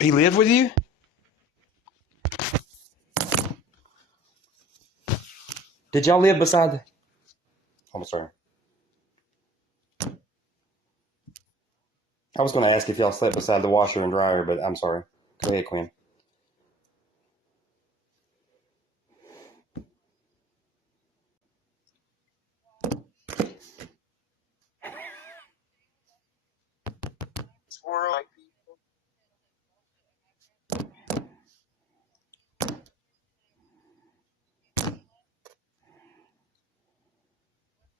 He lived with you? Did y'all live beside the... I'm sorry. I was going to ask if y'all slept beside the washer and dryer, but I'm sorry. Go ahead, Quinn.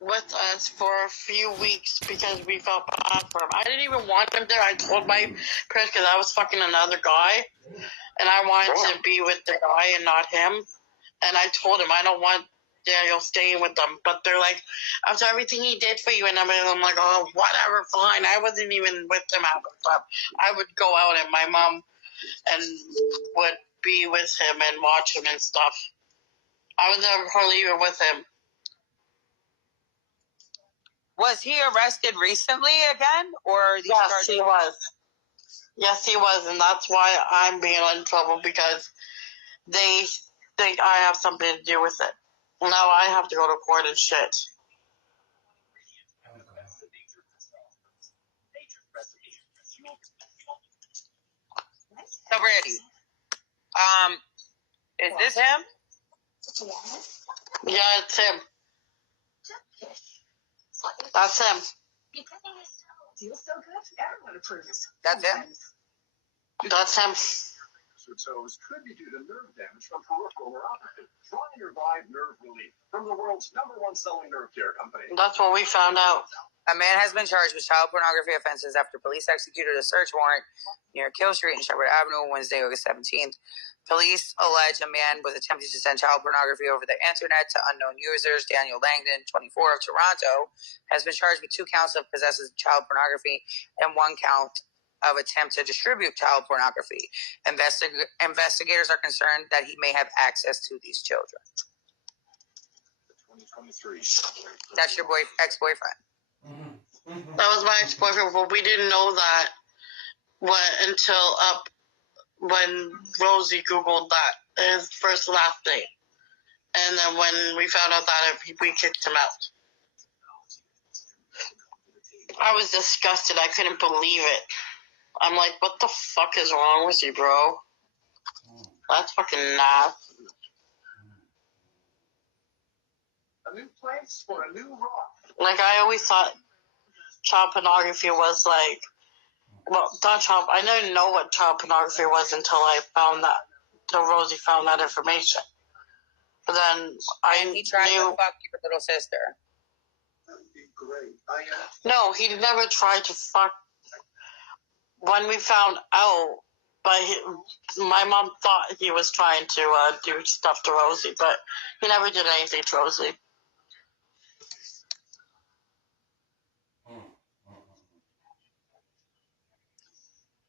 With us for a few weeks because we felt bad for him. I didn't even want him there. I told my parents because I was fucking another guy, and I wanted to be with the guy and not him. And I told him I don't want Daniel staying with them. But they're like, after everything he did for you and everything, I'm like, oh, whatever, fine. I wasn't even with him half the time. I would go out and my mom and would be with him and watch him and stuff. I was never hardly even with him. Was he arrested recently again, or yes, he was. Yes, he was, and that's why I'm being in trouble because they think I have something to do with it. Now I have to go to court and shit. So, Brandi, is this him? Yeah, it's him. That's him. That's him? That's him. Toes could be due to nerve damage from peripheral neuropathy. Try and revive nerve relief from the world's #1 selling nerve care company. That's what we found out. A man has been charged with child pornography offenses after police executed a search warrant near Kill Street and Shepherd Avenue Wednesday, August 17th. Police allege a man was attempting to send child pornography over the internet to unknown users. Daniel Langdon, 24, of Toronto, has been charged with 2 counts of possessing child pornography and 1 count of attempt to distribute child pornography. Investigators are concerned that he may have access to these children. 2023. That's your ex-boyfriend. That was my ex-boyfriend, but we didn't know that until when Rosie Googled that, his first last name. And then when we found out that we kicked him out. I was disgusted. I couldn't believe it. I'm like, what the fuck is wrong with you, bro? That's fucking nasty. A new place for a new rock. Like, I always thought child pornography was like, well, not child, I didn't know what child pornography was until Rosie found that information. But then he tried to fuck your little sister. That'd be great. No, he never tried to fuck. When we found out, my mom thought he was trying to do stuff to Rosie, but he never did anything to Rosie.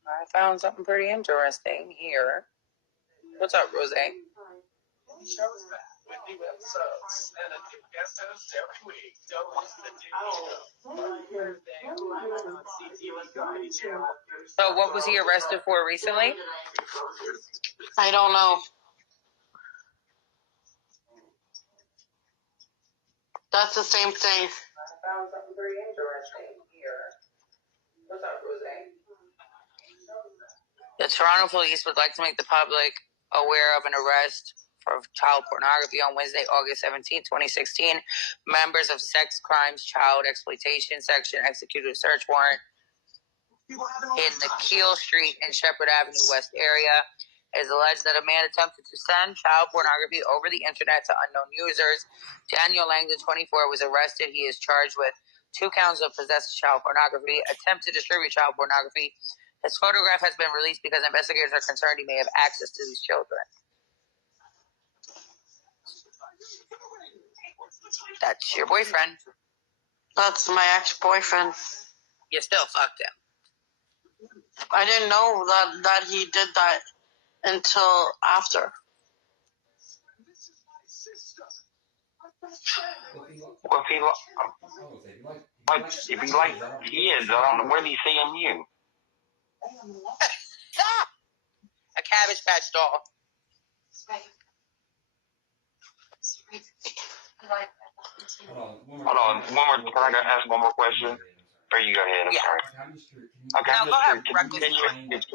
I found something pretty interesting here. What's up, Rose? So what was he arrested for recently? I don't know. That's the same thing. I found something pretty interesting here. What's up, Rose? The Toronto police would like to make the public aware of an arrest for child pornography on Wednesday, August 17, 2016. Members of Sex Crimes Child Exploitation Section executed a search warrant in the Keel Street and Shepherd Avenue West area. It is alleged that a man attempted to send child pornography over the internet to unknown users. Daniel Langdon, 24, was arrested. He is charged with 2 counts of possessing child pornography, attempt to distribute child pornography. His photograph has been released because investigators are concerned he may have access to these children. That's your boyfriend. That's my ex-boyfriend. You still fucked him. I didn't know that he did that until after. Well, if he likes kids, I don't know where he's seeing you. A Cabbage Patch doll. Hold on. Can I ask one more question? Or you go ahead. I'm sorry. Okay. No, go ahead. Can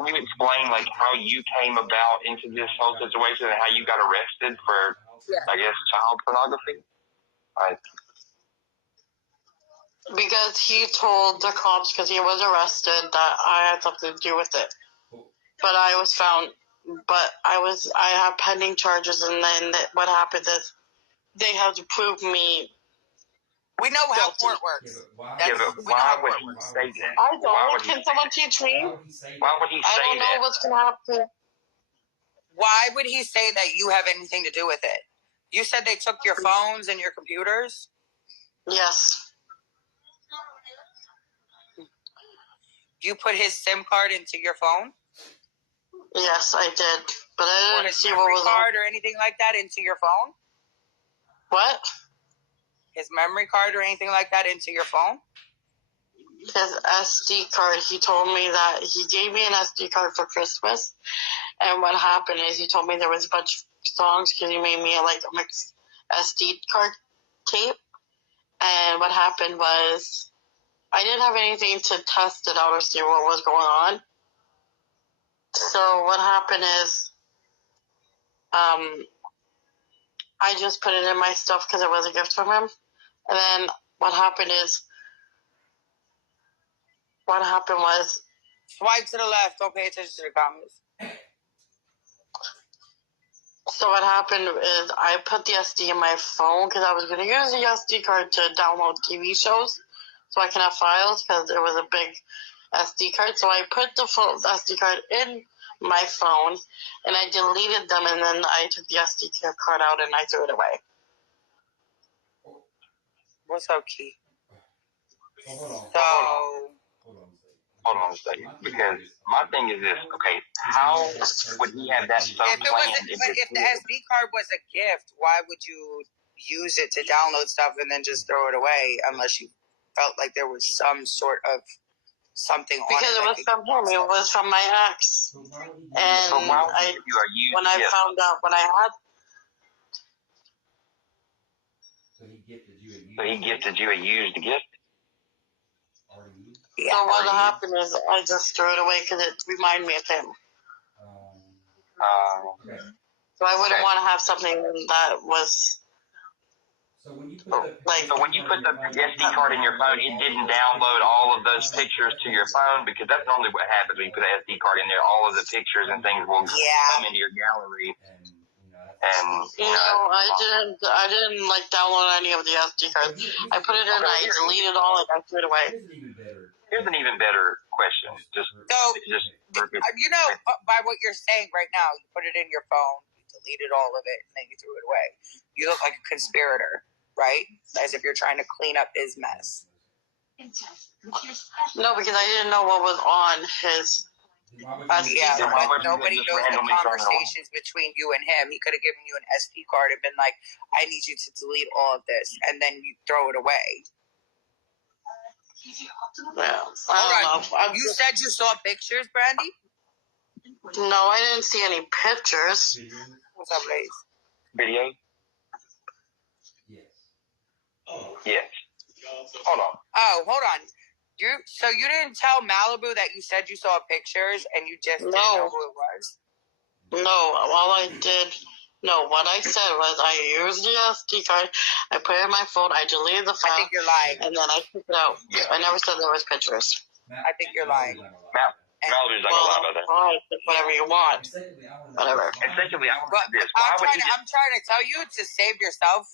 you explain like how you came about into this whole situation and how you got arrested for, I guess, child pornography? Because he told the cops, because he was arrested, that I had something to do with it. But I was found. But I have pending charges, and then what happened is they have to prove me. We know how court works. Yeah, but why would he say that? I don't. Can someone teach me? Why would he say that? I don't know what's going to happen. Why would he say that you have anything to do with it? You said they took your phones and your computers? Yes. You put his SIM card into your phone? Yes, I did. But I didn't see what was card or anything like that into your phone? What? His memory card or anything like that into your phone? His SD card. He told me that he gave me an SD card for Christmas. And what happened is he told me there was a bunch of songs because he made me like a mixed SD card tape. And what happened was I didn't have anything to test it out or see what was going on. So what happened is I just put it in my stuff because it was a gift from him. And then what happened was swipe to the left. Don't pay attention to the comments. So what happened is I put the SD in my phone because I was going to use the SD card to download TV shows so I can have files because it was a big SD card. So I put the SD card in my phone and I deleted them, and then I took the SD card out and I threw it away. What's up, Key? Hold on a second, because my thing is this, okay, how would he have that so planned? If the SD card was a gift, why would you use it to download stuff and then just throw it away unless you felt like there was some sort of something on it? Because it was from him. It was from my ex. And when I found out what I had. So he gifted you a used gift? Yeah, so what happened is I just threw it away because it reminded me of him. So I wouldn't want to have something that was like. So when you put the SD card in your phone, it didn't download all of those pictures to your phone, because that's normally what happens when you put an SD card in there. All of the pictures and things will come into your gallery. And I didn't like download any of the SD cards. I put it in, I deleted all, and I threw it away. Here's an even better question. By what you're saying right now, you put it in your phone, you deleted all of it, and then you threw it away. You look like a conspirator, right? As if you're trying to clean up his mess. No, because I didn't know what was on his. Nobody knows the conversations between you and him. He could have given you an SD card and been like, I need you to delete all of this, and then you throw it away. You said you saw pictures, Brandi? No, I didn't see any pictures. What's up, ladies? Video? Yes. Hold on. Oh, hold on. So you didn't tell Malibu that you said you saw pictures and you just didn't know who it was? No, what I said was I used the SD card, I put it in my phone, I deleted the file. I think you're lying. And then I took it out. Yeah. I never said there was pictures. I think you're lying. Malibu's not gonna lie about that. Whatever you want. Whatever. Essentially, I want this. I'm trying to tell you to save yourself,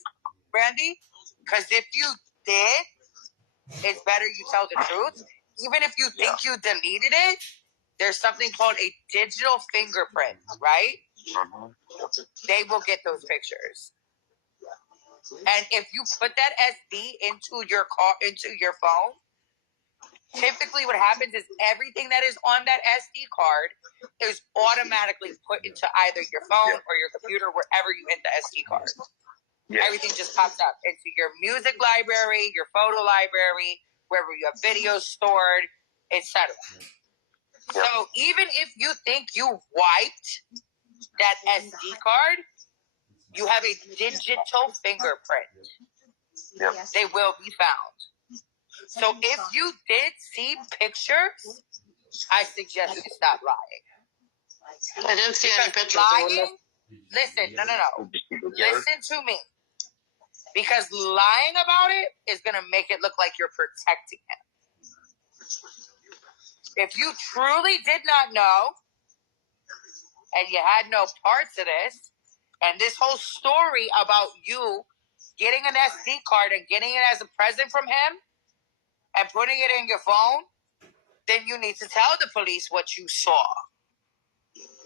Brandi, because if you did, it's better you tell the truth. Even if you think you deleted it, there's something called a digital fingerprint, right? They will get those pictures. And if you put that SD into your phone, typically what happens is everything that is on that SD card is automatically put into either your phone or your computer, wherever you hit the SD card. Yes. Everything just pops up into your music library, your photo library, wherever you have videos stored, etc. So even if you think you wiped that SD card, you have a digital fingerprint. Yep. They will be found. So if you did see pictures, I suggest you stop lying. I didn't see any pictures. Lying, listen, no. Listen to me. Because lying about it is going to make it look like you're protecting him. If you truly did not know, and you had no parts of this, and this whole story about you getting an SD card and getting it as a present from him and putting it in your phone, then you need to tell the police what you saw.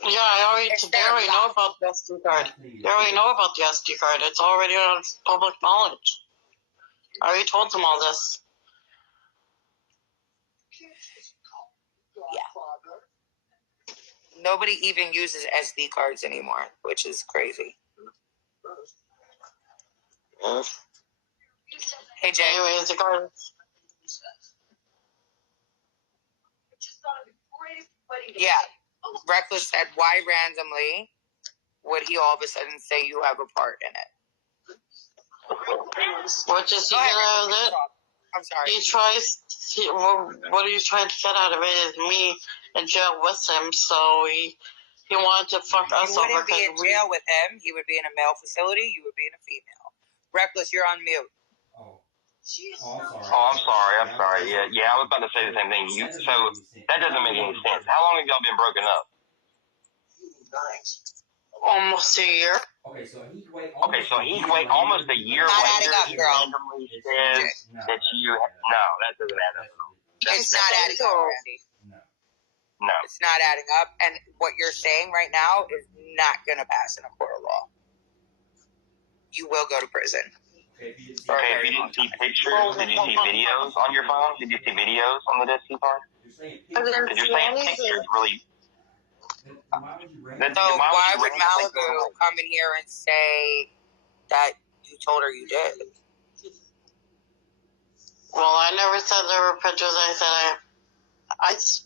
Yeah, they already know about the SD card. They already know about the SD card. It's already on public knowledge. I already told them all this. Yeah. Nobody even uses SD cards anymore, which is crazy. Hey, Jay. Anyways, the card. Yeah. Reckless said, why randomly would he all of a sudden say you have a part in it? What does he get out of it? I'm sorry. What he's trying to get out of it is me in jail with him, so he wanted to fuck us over. He wouldn't be in jail with him. He would be in a male facility. You would be in a female. Reckless, you're on mute. I'm sorry. Yeah, I was about to say the same thing. So that doesn't make any sense. How long have y'all been broken up? Almost a year. Okay, so he's wait almost a year later. He randomly says that you. No, that doesn't add up. It's not adding up, Brandi. No, it's not adding up. And what you're saying right now is not going to pass in a court of law. You will go to prison. Okay, if you didn't see pictures, did you see videos on your phone? Did you see videos on the SD card? Because you're saying pictures really. So why would Malibu come in here and say that you told her you did? Well, I never said there were pictures.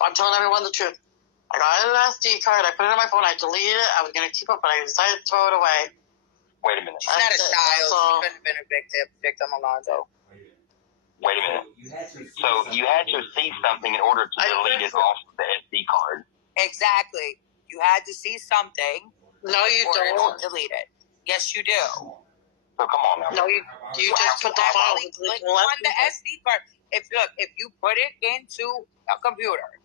I'm telling everyone the truth. I got an SD card. I put it on my phone. I deleted it. I was going to keep it, but I decided to throw it away. Wait a minute. She's not a child. She couldn't have been a victim, Alonzo. Wait a minute. So you had to see something in order to delete it off the SD card. Exactly. You had to see something. No, you don't. Delete it. Yes, you do. So come on now. No, you just put the file. Click on the SD card. If you put it into a computer,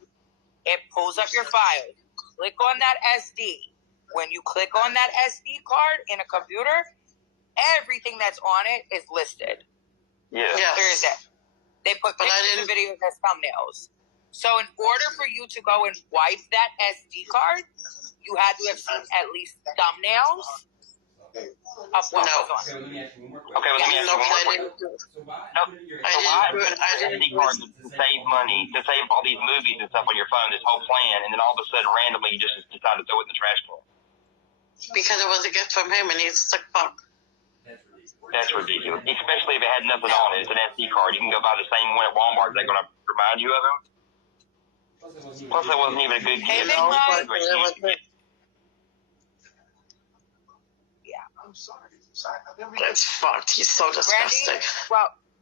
it pulls up your file. Click on that SD. When you click on that SD card in a computer, everything that's on it is listed. Yeah. There is it. They put pictures and videos as thumbnails. So in order for you to go and wipe that SD card, you had to have seen at least thumbnails of what was on it. Okay, let me ask you one more question. I didn't SD card to save money, to save all these movies and stuff on your phone, this whole plan, and then all of a sudden randomly you just decide to throw it in the trash can. Because it was a gift from him and he's a sick fuck. That's ridiculous. Especially if it had nothing on it. It's an SD card. You can go buy the same one at Walmart. Is that going to remind you of him? Plus, it wasn't even a good gift. Yeah. I'm sorry. That's fucked. He's so disgusting.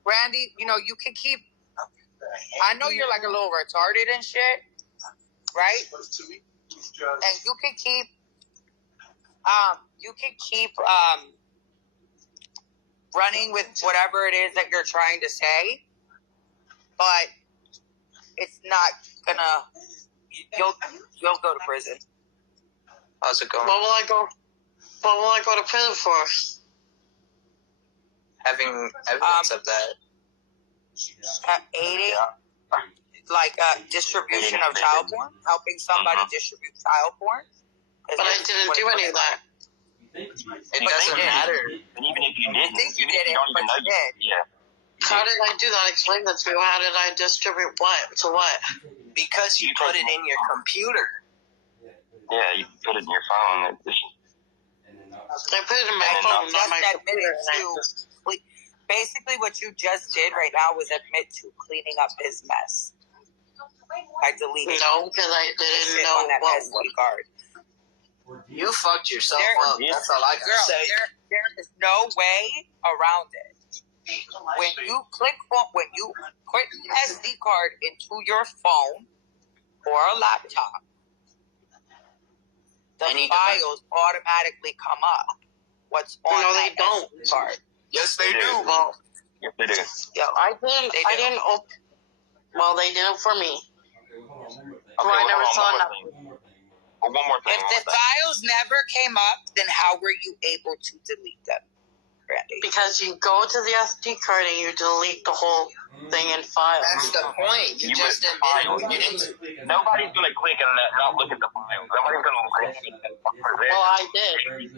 Brandi, you can keep. I know you're like a little retarded and shit, right? And you can keep. Running with whatever it is that you're trying to say, but it's not gonna. You'll go to prison. How's it going? What will I go to prison for? Having evidence of that. Aiding, like distribution of child porn, helping somebody distribute child porn. But I didn't do any of that. It doesn't matter. And even if you didn't, you did it, but you did. Yeah. How did I do that? Explain that to me. How did I distribute what? To what? Because you put it in your computer. Yeah, you put it in your phone. I put it in my phone, not my computer. Basically, what you just did right now was admit to cleaning up his mess. I deleted. No, because I didn't know on that what SD card. You fucked yourself up. That's all I gotta Girl, say. there is no way around it. When you put SD card into your phone or a laptop, the files automatically come up. What's on that SD card? Yes, they do. Well, Yes, they do. yeah, I didn't open. Well, they did it for me. Okay, I never saw nothing. One more thing. If the files never came up, then how were you able to delete them, Brandi? Because you go to the SD card and you delete the whole thing in files. That's the point. You just admitted it. Nobody's going to click and not look at the file. Nobody's going to look at it. Well, I did.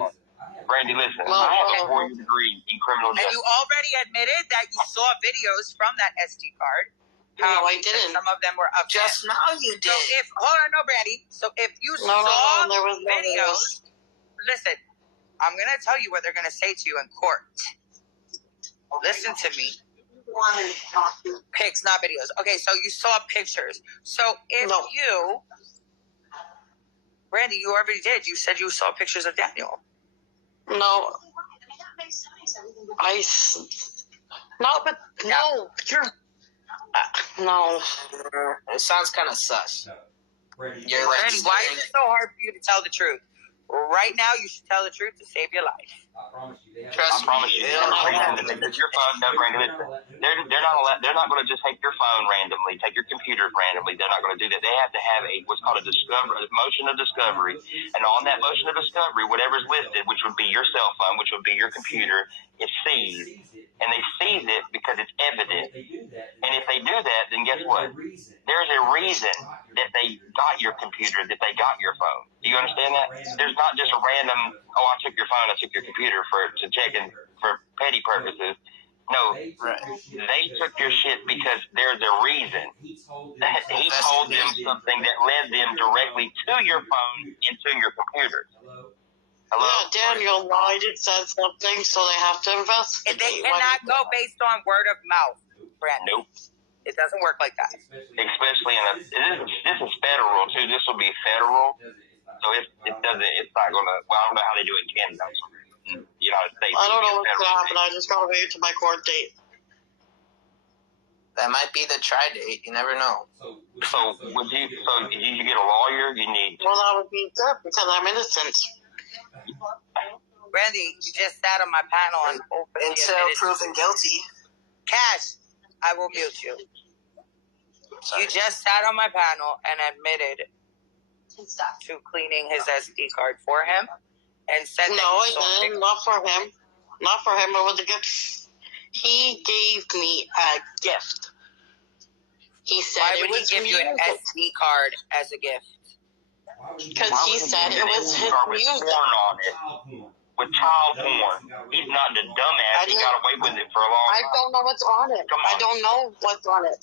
Brandi, listen. I have a 4-year degree in criminal justice. And you already admitted that you saw videos from that SD card. No, I didn't. Some of them were up. Just now you did. So hold on, no, Brandi. So if you saw there was no videos, listen, I'm going to tell you what they're going to say to you in court. Listen to me. Pics, not videos. Okay, so you saw pictures. So if you, Brandi, you already did. You said you saw pictures of Daniel. No. No. It sounds kind of sus. Brandi, why is it so hard for you to tell the truth? Right now, you should tell the truth to save your life. I promise you. They don't have reason to take your phone. No, Brandi, listen. They're not allowed. They're not going to just take your phone randomly, take your computer randomly. They're not going to do that. They have to have what's called a motion of discovery, and on that motion of discovery, whatever's listed, which would be your cell phone, which would be your computer, is seized, and they seize it because it's evident. And if they do that, then guess what? There's a reason that they got your computer, that they got your phone. Do you understand that? There's not just a random, I took your phone, I took your computer to check in for petty purposes. No, they took your shit because there's a reason. He told them something that led them directly to your phone and to your computer. Hello? Yeah, Daniel lied and said something, so they have to investigate. They cannot go based on word of mouth, Brandi. Nope. It doesn't work like that. Especially this is federal too. This will be federal, so it's not gonna. Well, I don't know how they do it in Canada. United States. I don't know what's gonna happen. I just gotta wait to my court date. That might be the try date. You never know. So did you get a lawyer? You need. Well, that would be good because I'm innocent. Brandi, you just sat on my panel and until proven guilty. Cash, I will mute you. You just sat on my panel and admitted to cleaning his SD card for him and said no, I didn't. Not for him. Not for him. It was a gift. He gave me a gift. He said Why would he give you an SD card as a gift? Because he said it was his music. On it. With child porn. He's not the dumbass. He got away with it for a long time. I don't know what's on it. I don't know what's on it.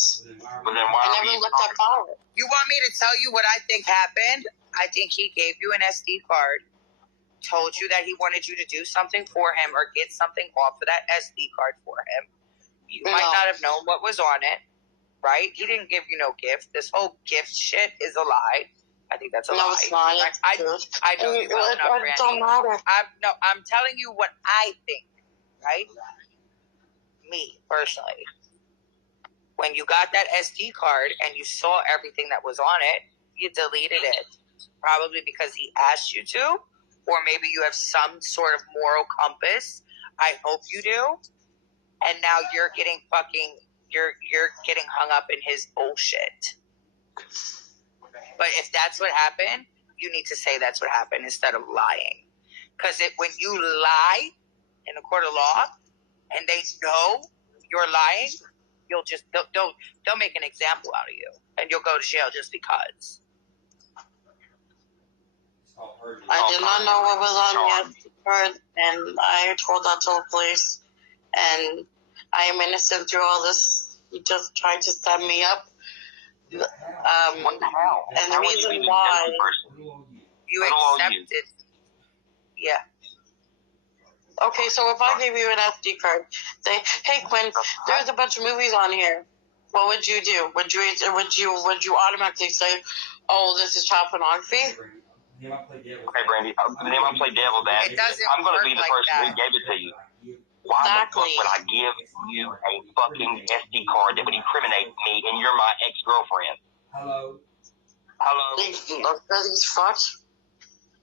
Well, then why I never looked up on it. You want me to tell you what I think happened? I think he gave you an SD card, told you that he wanted you to do something for him or get something off of that SD card for him. You might not have known what was on it, right? He didn't give you no gift. This whole gift shit is a lie. I think that's a lie. No, it's not. I know you well enough, Brandi. It don't matter. I'm telling you what I think, right? Me, personally. When you got that SD card and you saw everything that was on it, you deleted it. Probably because he asked you to, or maybe you have some sort of moral compass. I hope you do. And now you're getting getting hung up in his bullshit. But if that's what happened, you need to say that's what happened instead of lying. Because when you lie in a court of law and they know you're lying, they'll make an example out of you and you'll go to jail just because. I did not know what was on the SD card, and I told that to the police. And I am innocent through all this. He just tried to set me up. What the hell? And the reason why you accepted, yeah. Okay, so if I gave you an SD card, say, hey Quinn, there's a bunch of movies on here. What would you do? Would you automatically say, "Oh, this is child pornography"? Okay, Brandi. Then I'll play devil's advocate. I'm going to be the person who gave it to you. Why the fuck would I give you a fucking SD card that would incriminate me and you're my ex-girlfriend? Hello? Because he's fucked.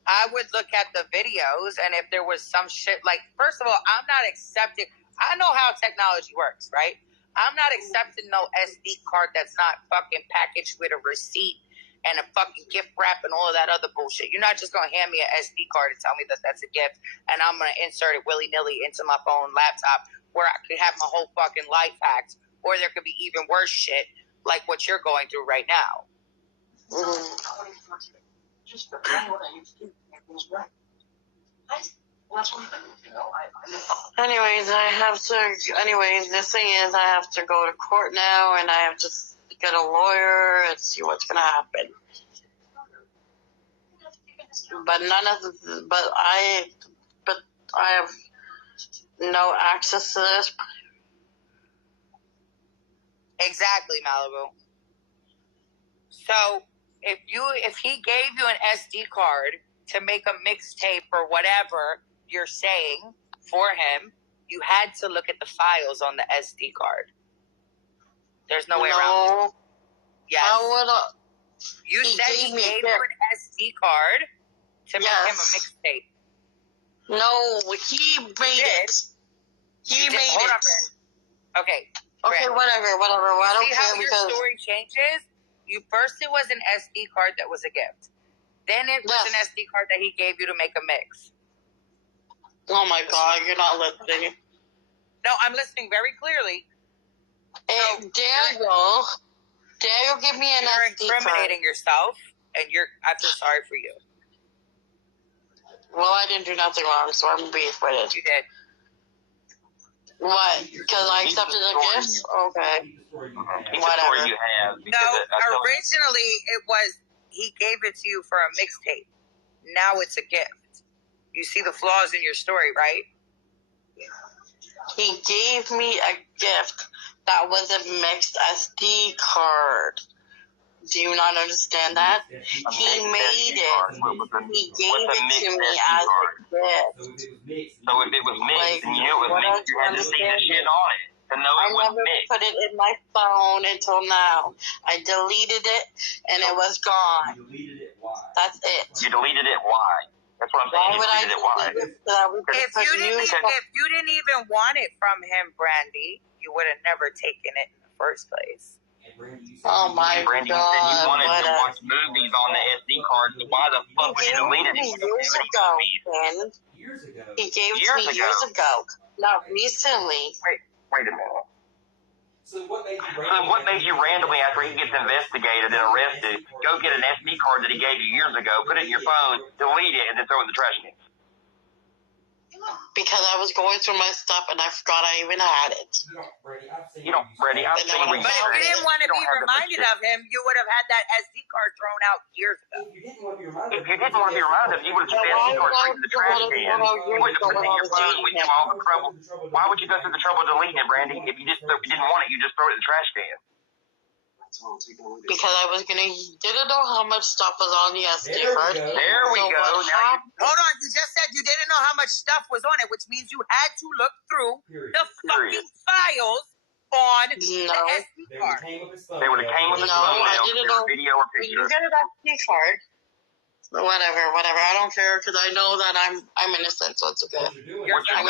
I would look at the videos, and if there was some shit, like, first of all, I'm not accepting. I know how technology works, right? I'm not accepting no SD card that's not fucking packaged with a receipt and a fucking gift wrap and all of that other bullshit. You're not just going to hand me an SD card and tell me that that's a gift, and I'm going to insert it willy-nilly into my phone laptop where I could have my whole fucking life hacked, or there could be even worse shit like what you're going through right now. Just the way what I used to do was right. Well, that's what Anyways, the thing is, I have to go to court now, and I have to get a lawyer and see what's gonna happen. But I have no access to this. Exactly, Malibu. So if he gave you an SD card to make a mixtape or whatever you're saying for him, you had to look at the files on the SD card. There's no way around it. Yes. How would I? You said he gave you an SD card to make him a mixtape. No, he made it. He made it. Okay. Okay, whatever. I don't care because your story changes. First it was an SD card that was a gift. Then it was an SD card that he gave you to make a mix. Oh my God, you're not listening. No, I'm listening very clearly. And Daniel gave me an SD card. You're incriminating yourself, and I feel sorry for you. Well, I didn't do nothing wrong, so I'm being acquitted. You did. What? Because I accepted the gift? Okay. Whatever. You have. No, originally it was he gave it to you for a mixtape. Now it's a gift. You see the flaws in your story, right? He gave me a gift that was a mixed SD card. Do you not understand that? He made it. He gave it to me as a gift. So if it was mixed and you knew it was mixed, you had to see the shit on it to know it was mixed. I never put it in my phone until now. I deleted it and it was gone. You deleted it. Why? That's it. You deleted it. Why? That's what I'm saying. You deleted it. Why? If you didn't even want it from him, Brandi, you would have never taken it in the first place. Oh my God! Brandi, you said you wanted to watch movies on the SD card, so why the fuck would you delete it? Years ago, Quinn. He gave it to me years ago. Not recently. Wait a minute. So what made you randomly, after he gets investigated and arrested, go get an SD card that he gave you years ago, put it in your phone, delete it, and then throw it in the trash can? Because I was going through my stuff and I forgot I even had it. Brandi, I've seen where you But if you didn't want to be reminded of him, you would have had that SD card thrown out years ago. If you didn't want to be reminded of him, you would have put the SD card straight to the trash can. You wouldn't have put it in your phone with you all the trouble. Why would you go through the trouble of deleting it, Brandi? If you didn't want it, you just throw it in the trash can. Because I didn't know how much stuff was on the SD card. There we go. Hold on, you just said you didn't know how much stuff was on it, which means you had to look through the fucking files on the SD card. They would have came with a thumbnail, video or picture. You get an SD card. Whatever. I don't care because I know that I'm innocent, so it's okay. What you're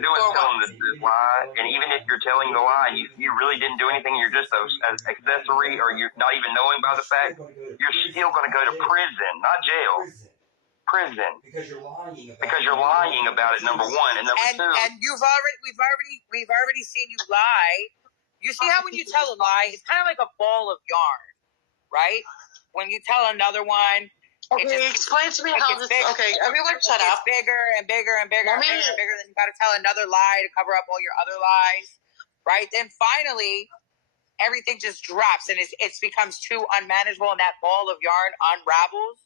doing is telling this lie, and even if you're telling the lie, you really didn't do anything. You're just an accessory, or you're not even knowing by the fact. You're still going to go to prison, not jail. Prison. Because you're lying about it. Number one, and number two. And we've already seen you lie. You see how when you tell a lie, it's kind of like a ball of yarn, right? When you tell another one, explain to me how this. Okay, everyone, shut up. It's bigger and bigger and bigger and bigger and bigger. Then you got to tell another lie to cover up all your other lies, right? Then finally, everything just drops and it becomes too unmanageable, and that ball of yarn unravels.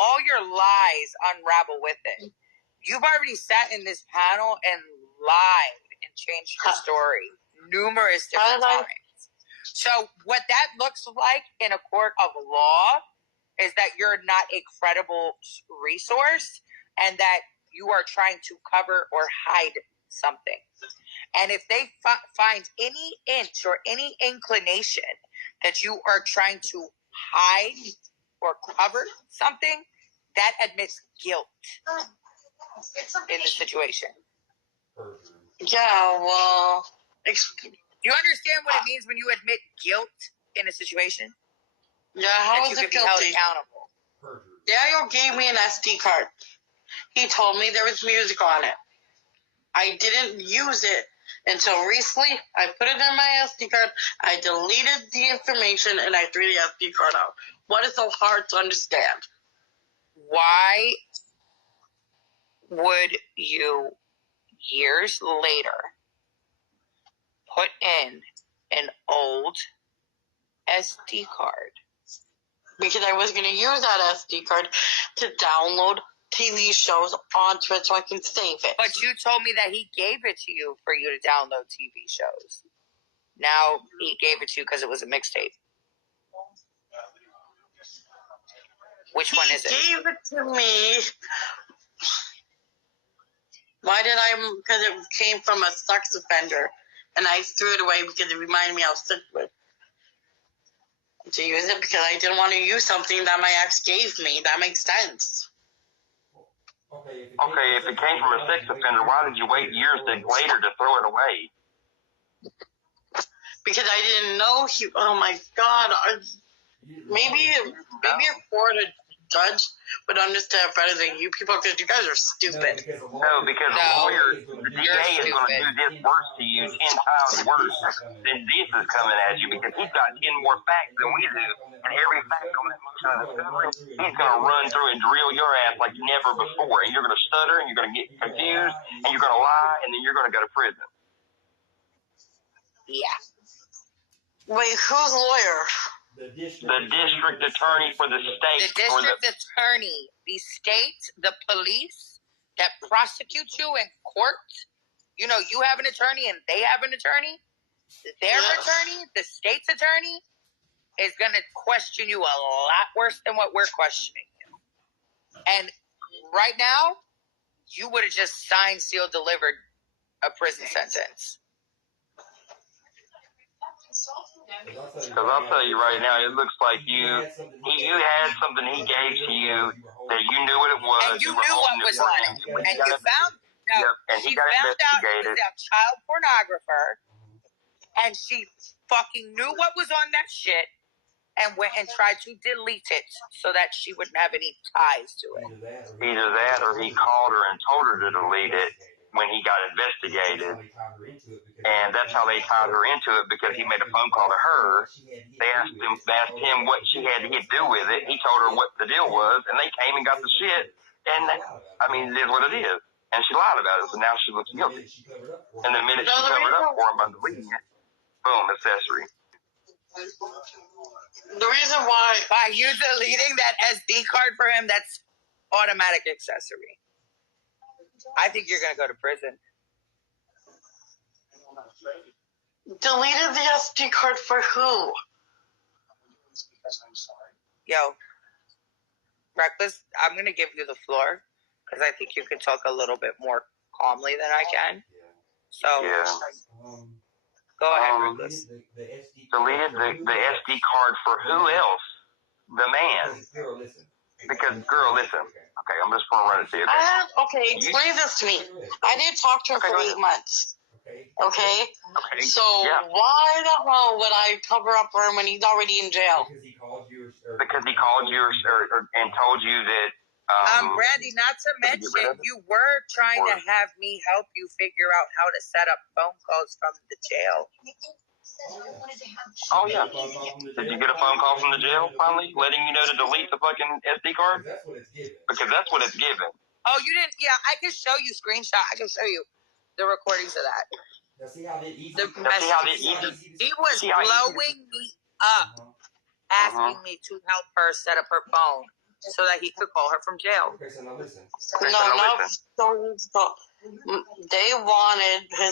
All your lies unravel with it. You've already sat in this panel and lied and changed your story numerous different times. So what that looks like in a court of law is that you're not a credible resource and that you are trying to cover or hide something. And if they find any inch or any inclination that you are trying to hide or cover something, that admits guilt in the situation. Yeah, well... Do you understand what it means when you admit guilt in a situation? Yeah, how that is you it can be held guilty? accountable. Daniel gave me an SD card. He told me there was music on it. I didn't use it until recently. I put it in my SD card, I deleted the information, and I threw the SD card out. What is so hard to understand? Why would you, years later, put in an old SD card? Because I was going to use that SD card to download TV shows onto it so I can save it. But you told me that he gave it to you for you to download TV shows. Now he gave it to you because it was a mixtape. Which one is it? He gave it to me. Why did I? Because it came from a sex offender. And I threw it away because it reminded me I was sick with. To use it because I didn't want to use something that my ex gave me. That makes sense. Okay, if it came from a sex offender, why did you wait years later to throw it away? Because I didn't know he... Oh, my God. Maybe a court or judge would understand better than you people because you guys are stupid. No, because the lawyer, the DA is going to do this worse to you 10 times worse than this is coming at you because he's got 10 more facts than we do. And every fact on that motion of discovery, he's going to run through and drill your ass like never before. And you're going to stutter and you're going to get confused and you're going to lie and then you're going to go to prison. Yeah. Wait, who's lawyer? The district attorney for the state. The district attorney, the state, the police that prosecutes you in court. You know, you have an attorney and they have an attorney. Their attorney, the state's attorney, is going to question you a lot worse than what we're questioning you. And right now, you would have just signed, sealed, delivered a prison sentence. Because I'll tell you right now, it looks like you had something he gave to you that you knew what it was. And you knew what was on it. And you found she found out he was a child pornographer, and she fucking knew what was on that shit and went and tried to delete it so that she wouldn't have any ties to it. Either that or he called her and told her to delete it when he got investigated. And that's how they tied her into it because he made a phone call to her. They asked him what she had to do with it. He told her what the deal was, and they came and got the shit. And, I mean, it is what it is. And she lied about it, so now she looks guilty. And the minute she covered up for him by deleting it, boom, accessory. The reason why... By you deleting that SD card for him, that's automatic accessory. I think you're going to go to prison. Deleted the SD card for who? Yo, Reckless, I'm going to give you the floor because I think you can talk a little bit more calmly than I can. So, go ahead, Reckless. Deleted the SD card for who else? The man. Because, girl, listen. Okay, I'm just going to run it to you. Okay, explain this to me. I didn't talk to her for 8 months. Okay? So, why the hell would I cover up for him when he's already in jail? Because he called you and told you that... Brandi, not to mention, you were trying to have me help you figure out how to set up phone calls from the jail. Oh, yeah. Did you get a phone call from the jail, finally, letting you know to delete the fucking SD card? Because that's what it's given. Oh, you didn't? Yeah, I can show you screenshot. I can show you the recordings of that. The messages. He was blowing me up, asking me to help her set up her phone so that he could call her from jail. His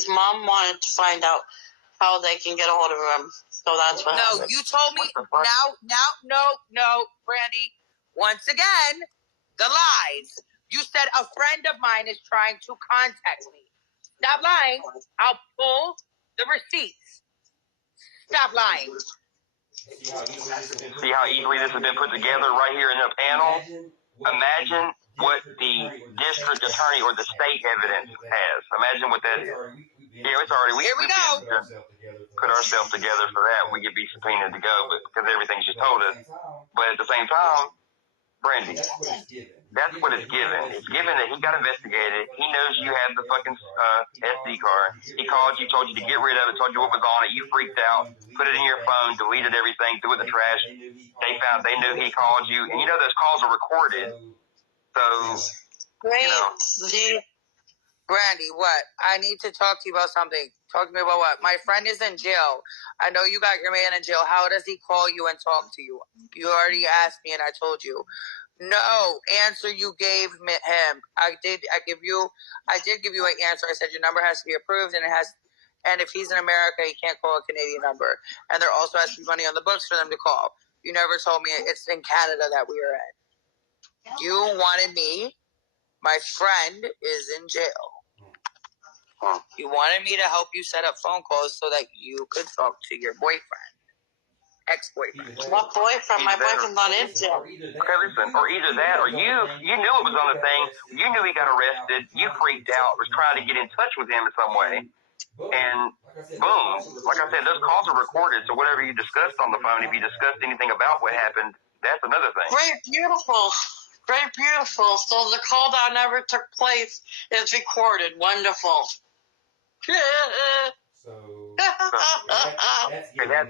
mom wanted to find out how they can get a hold of him. So that's what happened. No, you told me no, Brandi. Once again, the lies. You said a friend of mine is trying to contact me. Stop lying. I'll pull the receipts. Stop lying. See how easily this has been put together right here in the panel? Imagine what the district attorney or the state evidence has. Imagine what that is. Yeah, it's already. Here we go. Put ourselves together for that. We could be subpoenaed to go, but because everything's just told us. But at the same time, Brandi, that's what it's given. It's given that he got investigated. He knows you had the fucking SD card. He called you, told you to get rid of it, told you what was on it. You freaked out, put it in your phone, deleted everything, threw it in the trash. They knew he called you, and you know those calls are recorded. So, Great. Brandi, what? I need to talk to you about something. Talk to me about what? My friend is in jail. I know you got your man in jail. How does he call you and talk to you? You already asked me and I told you. No answer you gave him. I did give you an answer. I said your number has to be approved and if he's in America, he can't call a Canadian number. And there also has to be money on the books for them to call. You never told me it's in Canada that we are in. You wanted me. My friend is in jail. You wanted me to help you set up phone calls so that you could talk to your boyfriend. Ex-boyfriend. What boyfriend? My boyfriend's not in jail. okay, listen, or either that, or you knew it was on the thing. You knew he got arrested. You freaked out, was trying to get in touch with him in some way. And boom, like I said, those calls are recorded. So whatever you discussed on the phone, if you discussed anything about what happened, that's another thing. Great, beautiful. Great, beautiful. So the call that never took place is recorded. Wonderful. So that's given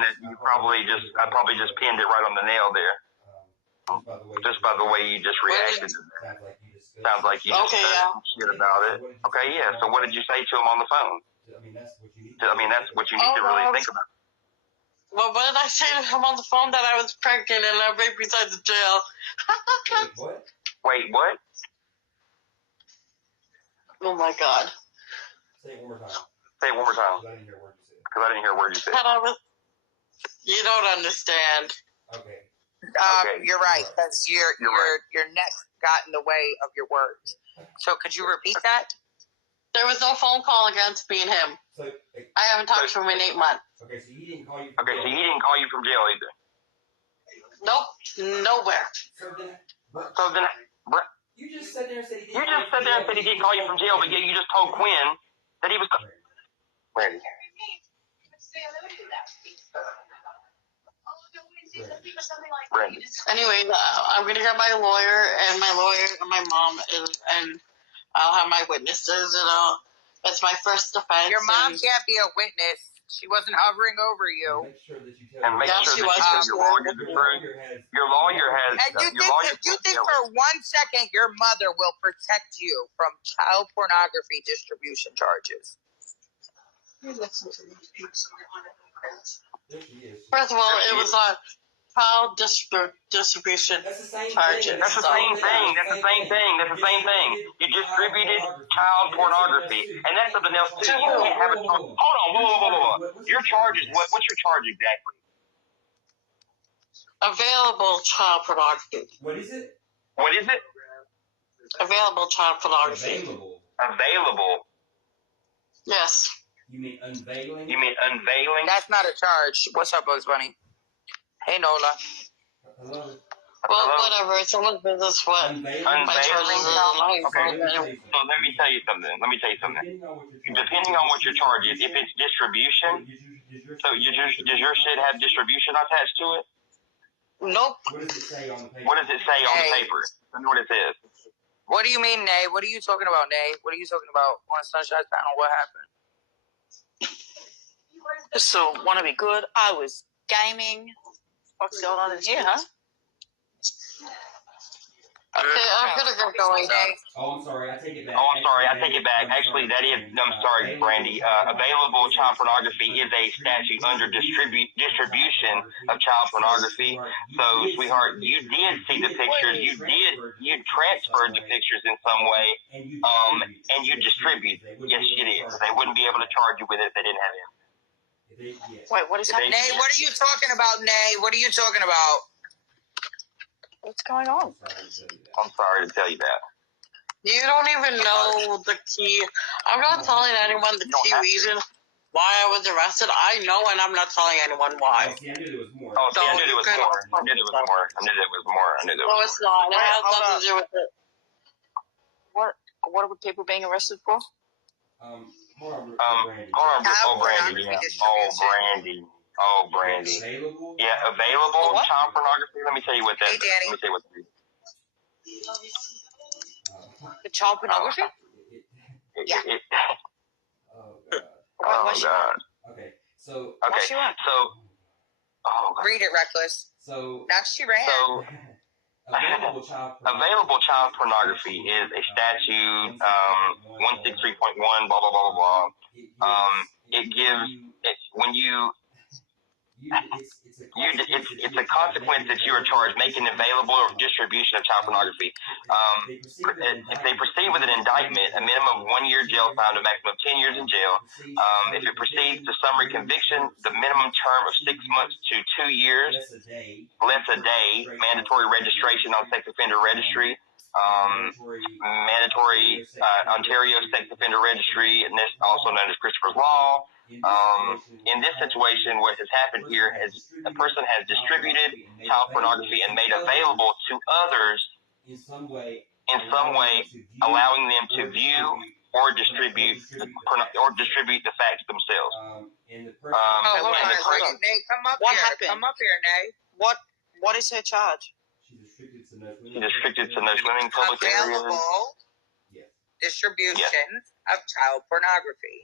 that you I probably just pinned it right on the nail there. Just by the way you just reacted to that. Sounds like you just said some shit about it. Okay, yeah. So what did you say to him on the phone? I mean, that's what you need to really think about. Well, what did I say to him on the phone? That I was pregnant and I raped beside the jail. Wait, what? Oh my God. Say it one more time. Because I didn't hear a word you said. You don't understand. Okay. You're right, because your neck got in the way of your words. So could you repeat that? There was no phone call against me and him. So, I haven't talked to him in 8 months. okay, so he didn't call you. From jail either. Nope, nowhere. So then, you just sat there and said he didn't. You just sat there and said he didn't call you from jail, but yet you just told Quinn that he was. Brandi. Brandi. Anyway, I'm gonna get my lawyer and my mom and I'll have my witnesses. It's my first defense. Your mom can't be a witness. She wasn't hovering over you. Make sure that you tell your lawyer the truth. Your lawyer has. And you think for 1 second your mother will protect you from child pornography distribution charges? First of all, it was a child distribution charges. That's the same thing. You distributed child pornography, and that's something else too. You can't have a. Hold on, whoa. Your charge is what? What's your charge exactly? Available child pornography. What is it? Available child pornography. Available. Yes. You mean unveiling? That's not a charge. What's up, Bugs Bunny? Hey, Nola. Hello. Well, whatever. It's someone's business. What? My charges are. Okay. So let me tell you something. Depending on what your charge is, if it's distribution, so does your shit have distribution attached to it? Nope. What does it say on the paper? What does it say on the paper? Tell me what it says. What do you mean, Nay? What are you talking about, Nay? What are you talking about on Sunshine's panel? What happened? So, want to be good? I was gaming. What's going on in here, huh? Okay, I'm gonna get going. Oh, I'm sorry. I take it back. Oh, I'm sorry. I take it back. Actually, that is. I'm sorry, Brandi. Available child pornography is a statute under distribution of child pornography. So, sweetheart, you did see the pictures. You transferred the pictures in some way, and you distribute. Yes, you did. They wouldn't be able to charge you with it if they didn't have it. Wait, what is happening? Nay, what are you talking about, Nay? What are you talking about? What's going on? I'm sorry to tell you that. You don't even know the key. I'm not telling anyone the key reason why I was arrested. I know, and I'm not telling anyone why. Oh, see, I knew there was more. Oh, see, I knew there was more. I knew there was more. No, it's not. It has nothing to do with it. What are people being arrested for? Hold on, Brandi. Brandi. Oh, Brandi. Available? Yeah, available child pornography. Let me tell you what that. Hey, Danny. Let me tell you what that is. The child pornography? Yeah. Oh, God. Oh, God. Okay, so... What's she want? Oh, God. Read it, Reckless. So... Now she ran. So, available child pornography is a statute, 163.1, blah, blah, blah, blah, blah. It gives, it's a consequence that you are charged making available or distribution of child pornography. If they proceed with an indictment, a minimum of 1 year jail time to a maximum of 10 years in jail. If it proceeds to summary conviction, the minimum term of 6 months to 2 years, less a day, mandatory registration on sex offender registry, mandatory Ontario sex offender registry, and this also known as Christopher's Law. In this situation, what has happened here is a person has distributed child pornography and made available to others in some way, allowing them to view or distribute the facts themselves. Hold on. Nay, come up What here. happened? Come up here, Nay. What is her charge? She's restricted to no swimming public areas. Available distribution of child pornography.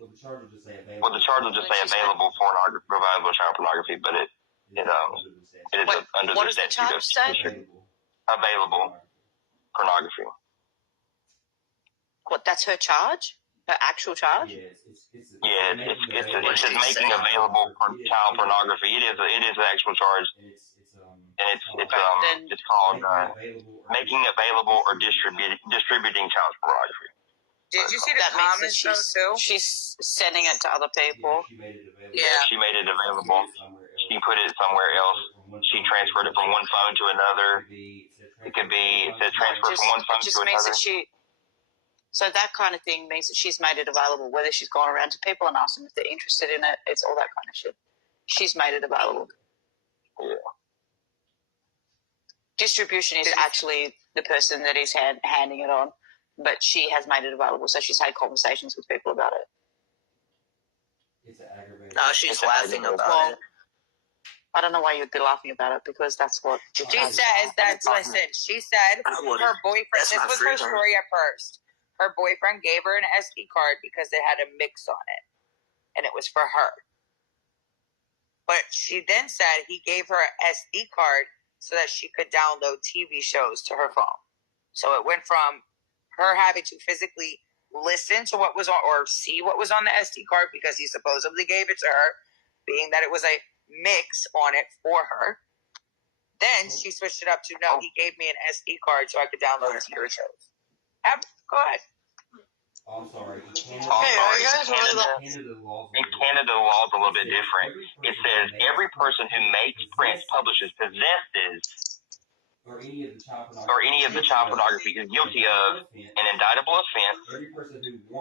Well, the charge will just say available child pornography, but it is under what the does the statute charge say? Available pornography. What? That's her charge? Her actual charge? Yeah, it says making available child pornography. It is an actual charge, and it's called making available or distributing child pornography. Did you see the That means that comments though, too? she's sending it to other people. Yeah, she made it available. She put it somewhere else. She transferred it from one phone to another. It says transfer from one phone It just to means another. that so that kind of thing means that she's made it available, whether she's gone around to people and asked them if they're interested in it. It's all that kind of shit. She's made it available. Yeah. Distribution is actually the person that is handing it on, but she has made it available, so she's had conversations with people about it. No, she's laughing about it. I don't know why you'd be laughing about it, because that's what... She says that, listen, she said her boyfriend, this was her story at first. Her boyfriend gave her an SD card because it had a mix on it, and it was for her. But she then said he gave her an SD card so that she could download TV shows to her phone. So it went from her having to physically listen to what was on, or see what was on the SD card because he supposedly gave it to her, being that it was a mix on it for her. Then she switched it up to, no, he gave me an SD card so I could download TV shows. Go ahead. Oh, I'm sorry. In Canada, the law is a little bit different. It says every person who makes, prints, publishes, possesses, or any of the child pornography is guilty of an indictable offense.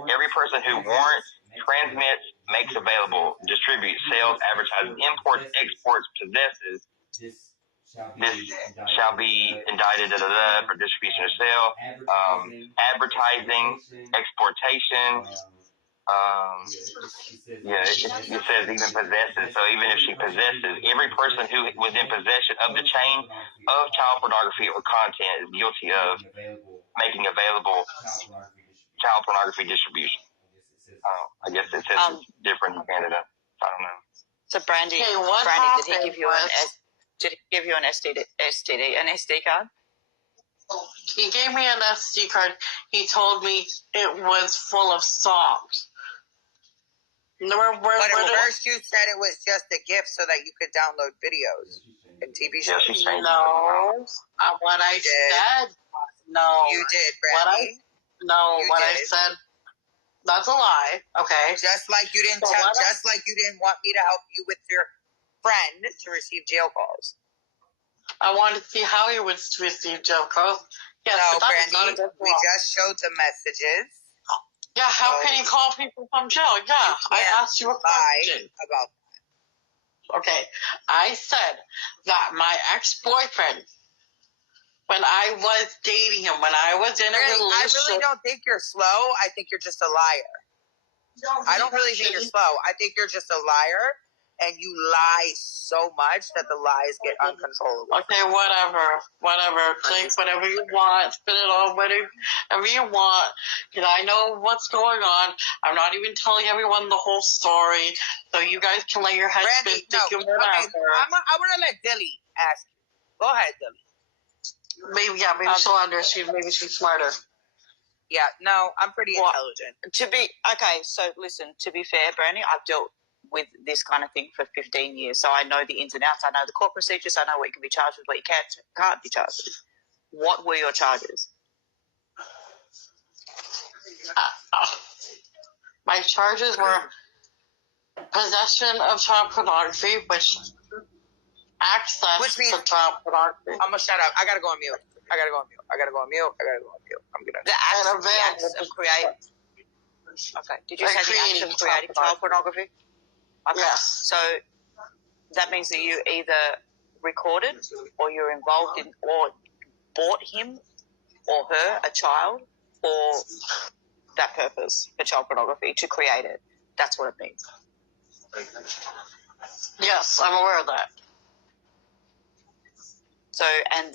Every person who warrants, transmits, makes available, distributes, sells, advertises, imports, exports, possesses. This shall be indicted for distribution or sale, advertising, exportation. It says even possesses. So even if she possesses, every person who was in possession of the chain of child pornography or content is guilty of making available child pornography distribution. I guess it says it's different in Canada. I don't know. So Brandi, did he give you an SD card? He gave me an SD card. He told me it was full of songs. But at first you said it was just a gift so that you could download videos and TV shows. No. What I said. No. You did, Brandi. I said. That's a lie. Okay. Just like you didn't want me to help you with your friend to receive jail calls. I wanted to see how he would receive jail calls. Yes, no, Brandi, we just showed the messages. Yeah, how can you call people from jail? Yeah, I asked you a question about that. Okay, I said that my ex-boyfriend, when I was dating him, when I was in a relationship... I really don't think you're slow. I think you're just a liar. I don't really think you're slow. I think you're just a liar, and you lie so much that the lies get uncontrollable. Okay, whatever. Think whatever you want. Spit it on whatever you want. Because I know what's going on. I'm not even telling everyone the whole story, so you guys can let your head spin. I want to let Dilly ask you. Go ahead, Dilly. Maybe she'll understand. Maybe she's smarter. Yeah, no, I'm pretty intelligent. So listen, to be fair, Brandi, I've dealt with this kind of thing for 15 years. So I know the ins and outs. I know the court procedures. I know what you can be charged with, what you can't be charged with. What were your charges? My charges were possession of child pornography, which access to child pornography. I'm going to shut up. I got to go on mute. I'm going to... The acts of creating... Okay. Did you say the acts of creating child pornography? Okay. Yes. So that means that you either recorded or you're involved in or bought him or her, a child, for that purpose, for child pornography, to create it. That's what it means. Yes, I'm aware of that. So, and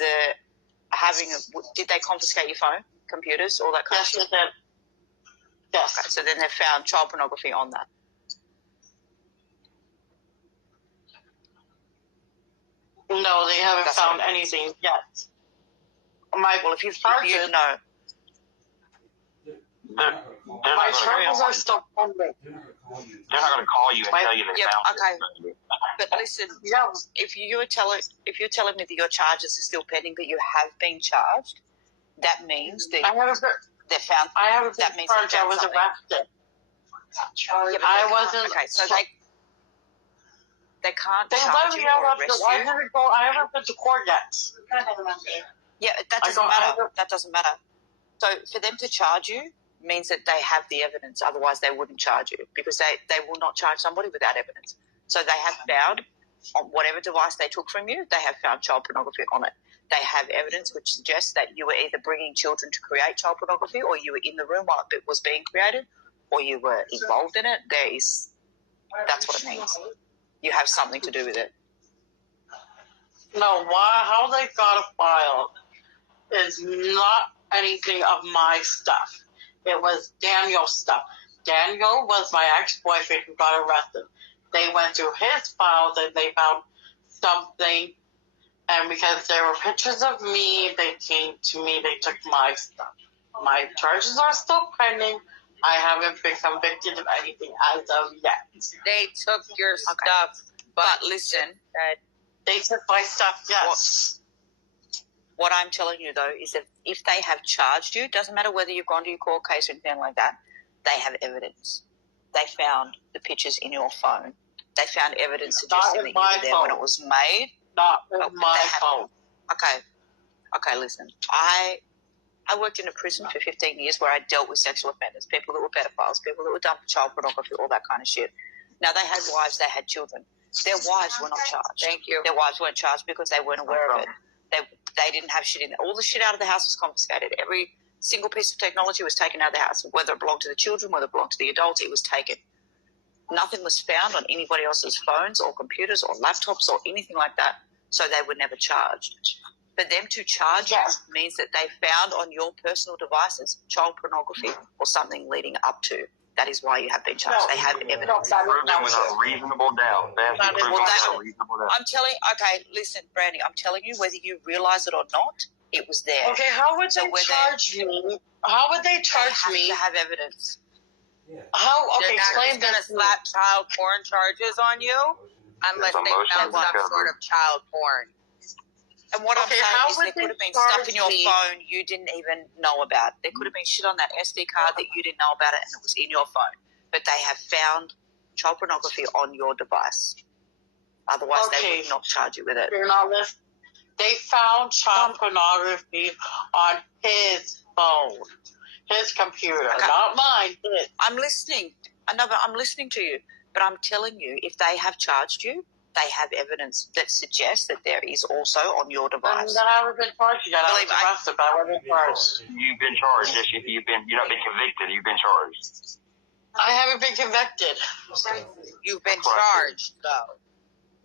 did they confiscate your phone, computers, all that kind of stuff? Yes, they did. Yes. Okay, so then they found child pornography on that. No, they haven't found anything yet. If you know. My charges are still pending. They're not going to call you and tell you they found it. Okay. But listen, if you're telling me that your charges are still pending, but you have been charged, that means that they found. I haven't been charged. I was arrested. I wasn't. Okay, so they can't They charge let me you out or of arrest the. I you. haven't been to court yet. Yeah, that doesn't matter. That doesn't matter. So for them to charge you means that they have the evidence. Otherwise, they wouldn't charge you, because they will not charge somebody without evidence. So they have found, on whatever device they took from you, they have found child pornography on it. They have evidence which suggests that you were either bringing children to create child pornography, or you were in the room while it was being created, or you were involved in it. That's what it means. You have something to do with it. No, how they got a file is not anything of my stuff. It was Daniel's stuff. Daniel was my ex-boyfriend who got arrested. They went through his files and they found something, and because there were pictures of me, they came to me, they took my stuff. My charges are still pending. I haven't been convicted of anything as of yet. They took your stuff, but listen, they took my stuff, yes. What I'm telling you, though, is that if they have charged you, doesn't matter whether you've gone to your court case or anything like that, they have evidence. They found the pictures in your phone. They found evidence suggesting that you were there when it was made. Not with my phone. Okay, listen. I worked in a prison for 15 years where I dealt with sexual offenders, people that were pedophiles, people that were done for child pornography, all that kind of shit. Now, they had wives, they had children. Their wives were not charged. Thank you. Their wives weren't charged because they weren't aware of it. They didn't have shit in there. All the shit out of the house was confiscated. Every single piece of technology was taken out of the house. Whether it belonged to the children, whether it belonged to the adults, it was taken. Nothing was found on anybody else's phones or computers or laptops or anything like that, so they were never charged. For them to charge you means that they found on your personal devices child pornography or something leading up to. That is why you have been charged. They have evidence. Proven without reasonable doubt. I'm telling, okay, listen, Brandi, I'm telling you, whether you realize it or not, It was there. Okay, how would they charge me? How would they charge me? They have to have evidence. How? Okay, explain They're this. going to slap child porn charges on you unless they found some sort of child porn. And what I'm saying is there could have been stuff in your phone you didn't even know about. There could have been shit on that SD card that you didn't know about it and it was in your phone. But they have found child pornography on your device. Otherwise, they would not charge you with it. You're not listening. They found child pornography on his phone, his computer, not mine. His. I'm listening. I know, but I'm listening to you. But I'm telling you, if they have charged you, they have evidence that suggests that there is also on your device. And I haven't been charged yet. I was arrested, but I wasn't charged. You've been charged. You've not been convicted. You've been charged. I haven't been convicted. You've been charged, though.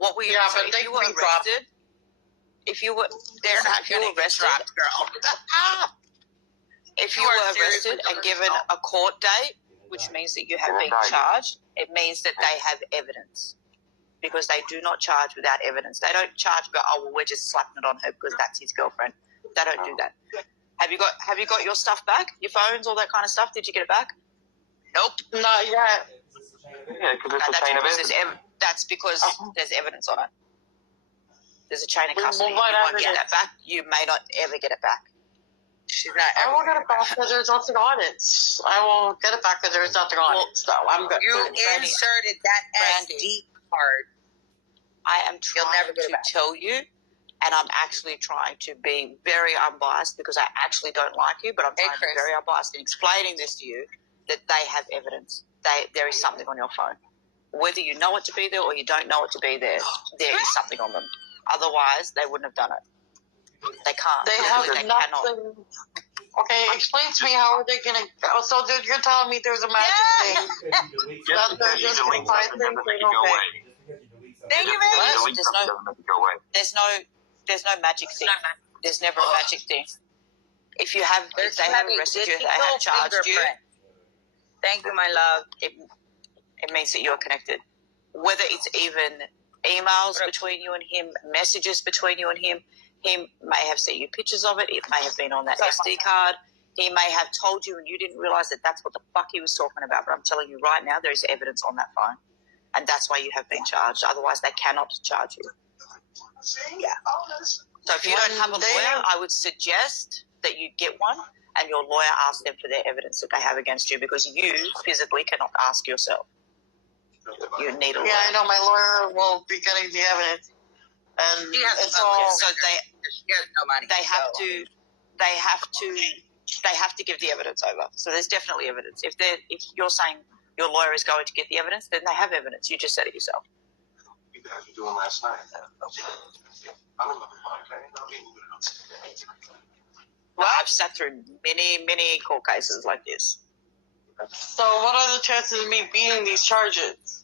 What were you? Yeah, so but if you were arrested, if you were, they're not getting dropped, girl. If you were arrested and given a court date, which means that you have been charged, it means that they have evidence. Because they do not charge without evidence. They don't charge and go, oh, well, we're just slapping it on her because that's his girlfriend. They don't do that. Have you got your stuff back? Your phones, all that kind of stuff? Did you get it back? Nope. Not yet. Yeah, because it's a chain of evidence. That's because there's evidence on it. There's a chain of custody. Well, you won't get that back. You may not ever get it back. She's not. I won't get it back because there's nothing on it. I won't get it back because there's nothing on it. So I'm good. You inserted that SD card. I am trying to tell you, and I'm actually trying to be very unbiased because I actually don't like you, but I'm trying to be very unbiased in explaining this to you, that they have evidence. There is something on your phone. Whether you know it to be there or you don't know it to be there, there is something on them. Otherwise, they wouldn't have done it. They can't. They have nothing. Okay, explain to me how are they going to... Oh, so you're telling me there's a magic thing. That they're just going to find things they don't pay. Thank you very much. There's no magic thing. There's never a magic thing. If they have arrested you, if they have charged you, thank you, my love. It means that you're connected. Whether it's even emails between you and him, messages between you and him may have sent you pictures of it. It may have been on that SD card. He may have told you and you didn't realize that that's what the fuck he was talking about. But I'm telling you right now, there is evidence on that phone. And that's why you have been charged. Otherwise, they cannot charge you. Yeah. So if you don't have a lawyer, I would suggest that you get one and your lawyer asks them for their evidence that they have against you because you physically cannot ask yourself. You need a lawyer. Yeah, I know. My lawyer will be getting the evidence. And it's all... So she has no money. They have to give the evidence over. So there's definitely evidence. If you're saying your lawyer is going to get the evidence, then they have evidence. You just said it yourself. You guys were doing last night. Well, I've sat through many, many court cases like this. So what are the chances of me beating these charges?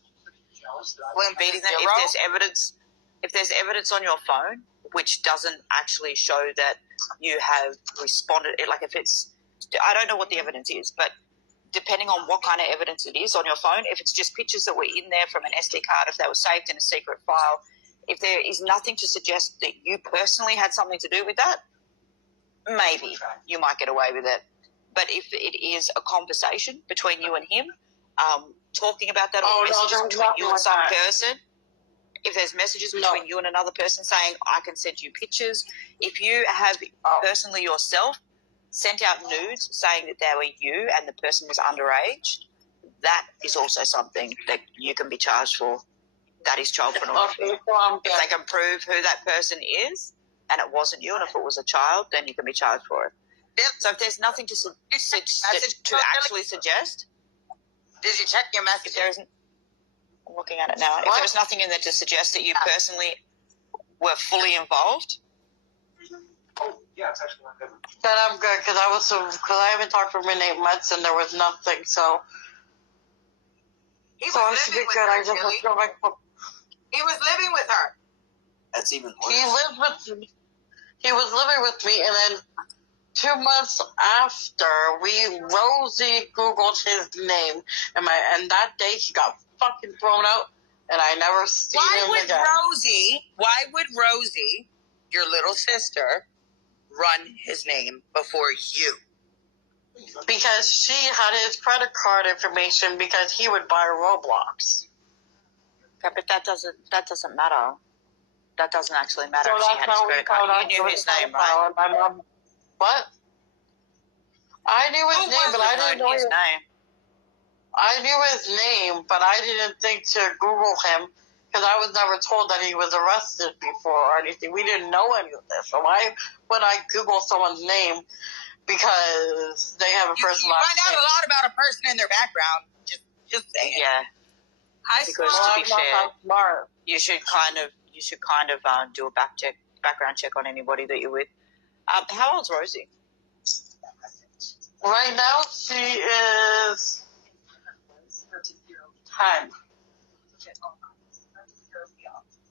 When beating them, if there's evidence on your phone which doesn't actually show that you have responded, like if it's, I don't know what the evidence is, but depending on what kind of evidence it is on your phone, if it's just pictures that were in there from an SD card, if they were saved in a secret file, if there is nothing to suggest that you personally had something to do with that, maybe you might get away with it. But if it is a conversation between you and him, talking about that, or messages between you and some person, if there's messages between you and another person saying, I can send you pictures, if you have personally yourself sent out nudes saying that they were you and the person was underage, that is also something that you can be charged for. That is child pornography. If they can prove who that person is and it wasn't you, and if it was a child, then you can be charged for it. Yep. So if there's nothing to actually suggest, did you check your message? If there isn't, I'm looking at it now. If there was nothing in there to suggest that you personally were fully involved, yeah, it's actually not good. Then I'm good because I haven't talked for 8 months and there was nothing. So I should be good. I just have to go back. He was living with her. That's even worse. He was living with me, and then 2 months after, Rosie Googled his name, and that day he got fucking thrown out, and I never seen him again. Why would Rosie, your little sister, run his name before you? Because she had his credit card information because he would buy Roblox. Okay, but that doesn't matter. That doesn't actually matter So if she that's had his how we credit card. found out You knew his name, right? My mom. What? I knew his name, but I didn't know his name. I knew his name, but I didn't think to Google him because I was never told that he was arrested before or anything. We didn't know any of this. So why would I Google someone's name because they have a person? You find out a lot about a person in their background. Just saying. Yeah. Because to be fair, smart. you should kind of do a background check on anybody that you're with. How old's Rosie? Right now, she is 10.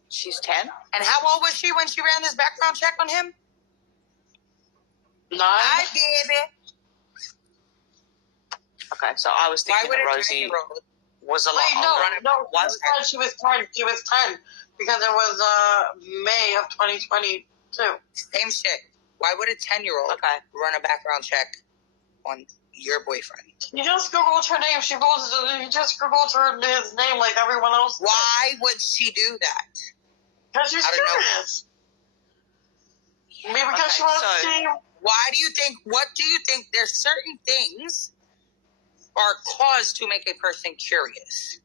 She's 10? And how old was she when she ran this background check on him? 9. Hi, baby. Okay, so I was thinking that Rosie was a lot older. No, she was 10. She was 10 because it was May of 2022. Same shit. Why would a 10-year-old run a background check on your boyfriend? You just Googled her name. You just Googled his name like everyone else did. Why would she do that? Because she's curious. Maybe because she wants to see. What do you think, there's certain things are cause to make a person curious?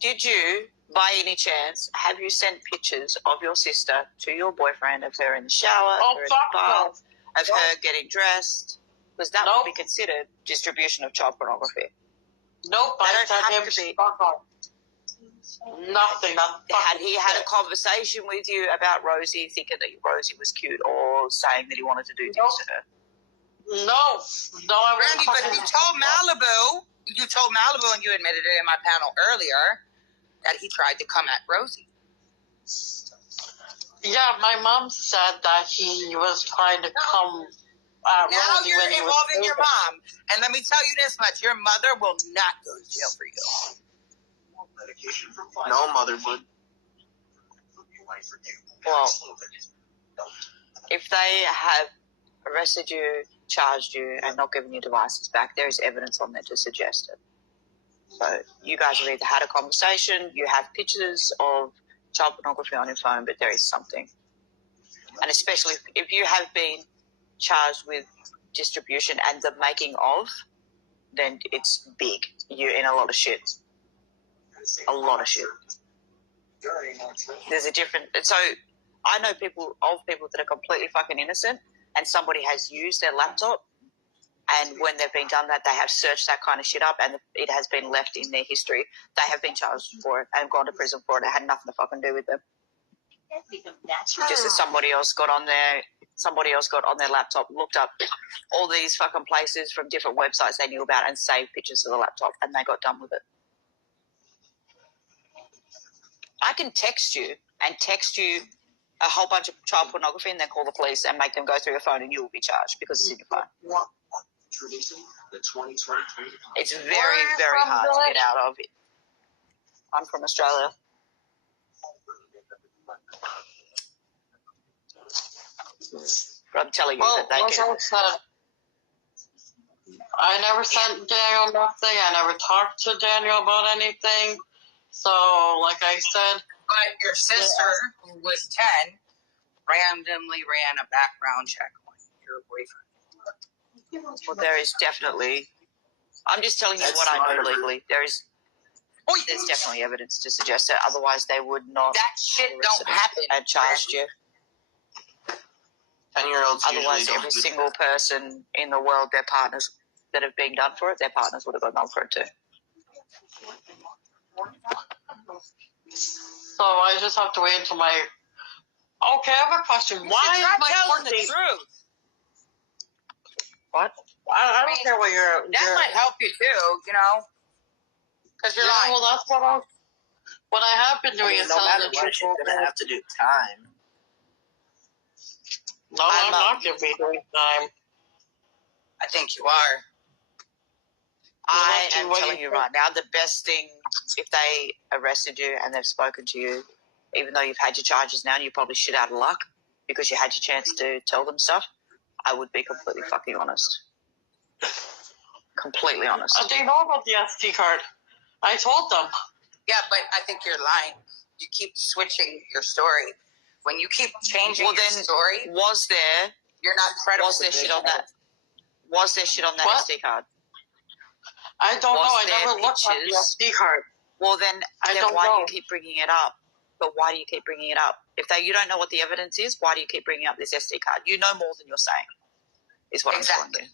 Did you, by any chance, have you sent pictures of your sister to your boyfriend of her in the shower, of her in the bath, of her getting dressed? Because that would be considered distribution of child pornography. Nope, I don't have to be. Nothing. Had he had a conversation with you about Rosie, thinking that Rosie was cute, or saying that he wanted to do things to her? No, Brandi, but you told Malibu, and you admitted it in my panel earlier, that he tried to come at Rosie. Yeah, my mom said that he was trying to come at now Rosie you're when he was involving your mom. And let me tell you this much, your mother will not go to jail for you. No mother would. Well, if they have arrested you, charged you, and not given you devices back, there is evidence on there to suggest it. So you guys have either had a conversation, you have pictures of child pornography on your phone, but there is something. And especially if you have been charged with distribution and the making of, then it's big. You're in a lot of shit. A lot of shit. There's a different... So I know people that are completely fucking innocent, and somebody has used their laptop, and when they've been done that, they have searched that kind of shit up, and it has been left in their history. They have been charged for it and gone to prison for it. It had nothing to fucking do with them. Just that somebody else got on their laptop, looked up all these fucking places from different websites they knew about, and saved pictures of the laptop, and they got done with it. I can text you a whole bunch of child pornography and then call the police and make them go through your phone, and you will be charged because it's in your phone. It's very, very hard to get out of it. I'm from Australia. But I'm telling you that they can... I never sent Daniel nothing. I never talked to Daniel about anything. So, like I said... But your sister, who was 10, randomly ran a background check on your boyfriend. Well, there is definitely... I'm just telling you what I know legally. There's definitely evidence to suggest it. Otherwise, they would not... That shit don't happen. ...and charged you. 10-year-olds Otherwise, every single person in the world, their partners that have been done for it, their partners would have got done for it too. So I just have to wait until my... Okay, I have a question. Why is my court date... truth? What? I don't care what you're... That might help you too, you know? Because you're lying. Well, that's what I have been doing is telling the truth. You're going to have to do time. No, I'm not going to be doing time. I think you are. I am telling you right now, the best thing, if they arrested you and they've spoken to you, even though you've had your charges now and you're probably shit out of luck, because you had your chance to tell them stuff, I would be completely fucking honest. Completely honest. They know about the SD card. I told them. Yeah, but I think you're lying. You keep switching your story. When you keep changing your story, you're not credible. Was there shit on that? Was there shit on that What? SD card? I don't know. I never looked at the SD card. Well, then don't why know. do you keep bringing it up? But why do you keep bringing it up? If you don't know what the evidence is, why do you keep bringing up this SD card? You know more than you're saying, is what I'm telling you.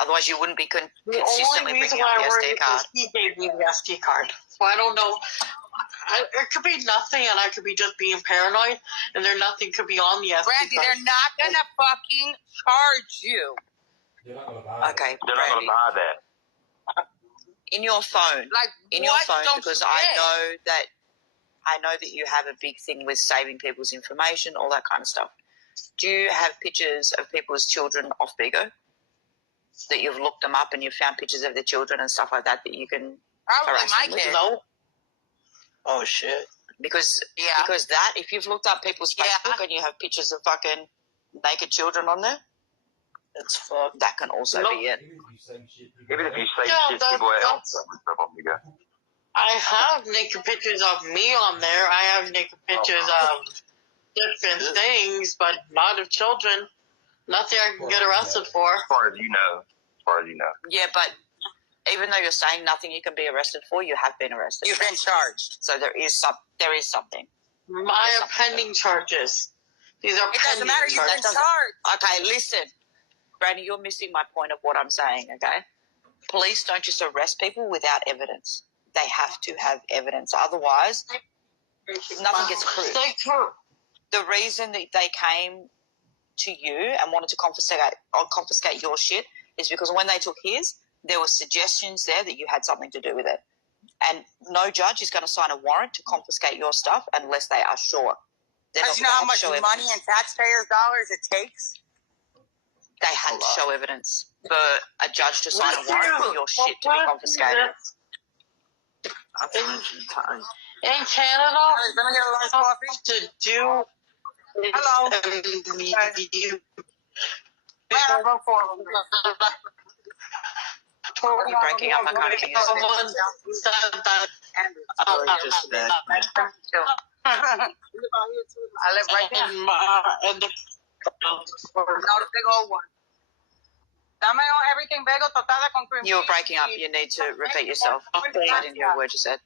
Otherwise, you wouldn't be consistently bringing up the SD card. He gave me the SD card. So I don't know. It could be nothing, and I could be just being paranoid, and nothing could be on the SD Brandi, card. they're not going to fucking charge you. Okay, They're not going to buy that. In your phone, because I know that you have a big thing with saving people's information, all that kind of stuff. Do you have pictures of people's children off BIGO? That you've looked them up and you've found pictures of their children and stuff like that you can probably my kid. No. Oh shit. Because that, if you've looked up people's Facebook and you have pictures of fucking naked children on there, that's fucked. That can also be it. Even if you say shit, people else. I have naked pictures of me on there. I have naked pictures of different things, but not of children. Nothing I can get arrested for. As far as you know. Yeah, but even though you're saying nothing you can be arrested for, you have been arrested. You've been charged. So there is something. I have pending charges. These are It doesn't pending matter. You've been charges. charged. Okay, listen. Brandi, you're missing my point of what I'm saying, okay? Police don't just arrest people without evidence. They have to have evidence. Otherwise, nothing gets proved. The reason that they came to you and wanted to confiscate your shit is because when they took his, there were suggestions there that you had something to do with it. And no judge is going to sign a warrant to confiscate your stuff unless they are sure. Because you know how much money and taxpayers' dollars it takes? They had to show evidence for a judge to sign a warrant for your shit to be confiscated. In Canada, let me get a large coffee. To do. Hello. You're breaking up. I can't hear you. Someone said that. I live right there. In the the big old one. Dame everything bagel totada con cream. You were breaking up. You need to repeat yourself. I didn't hear a word you said.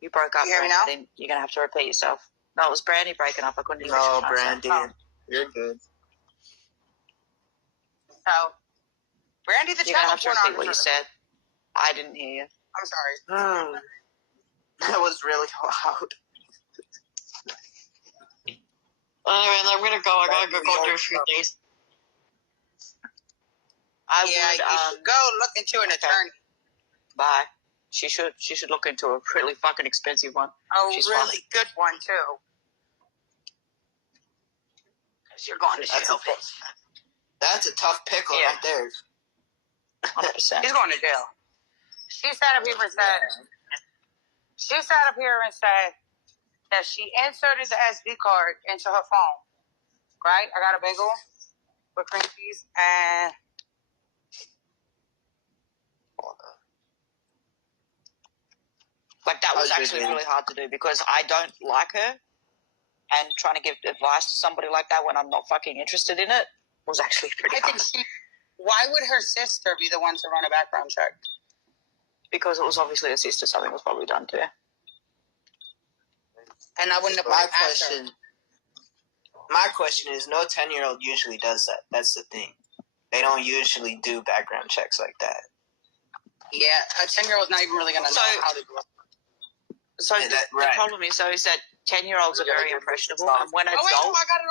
You broke up. You hear me now? You're going to have to repeat yourself. No, it was Brandi breaking up. I couldn't hear No, what you were trying to say. Brandi. You're good. So, Brandi the You're going to have to child repeat what you said. I didn't hear you. I'm sorry. That was really loud. Anyways, I'm gonna go. I gotta go do a few days. I You should go look into an attorney. Bye. She should look into a really fucking expensive one. Oh, She's really good one too. Because you're going to jail. That's a tough pickle right there. 100%. He's going to jail. She sat up here and said that she inserted the SD card into her phone. Right? I got a bagel with cream cheese and Like, that was actually really hard to do because I don't like her, and trying to give advice to somebody like that when I'm not fucking interested in it was actually pretty hard. Why would her sister be the one to run a background check? Because it was obviously her sister, something was probably done to her. And I wouldn't have My question is, no 10-year-old usually does that. That's the thing. They don't usually do background checks like that. Yeah, a 10-year-old's not even really going to know how to do it. So the problem is, though, is that 10-year-olds are very impressionable, and when I got it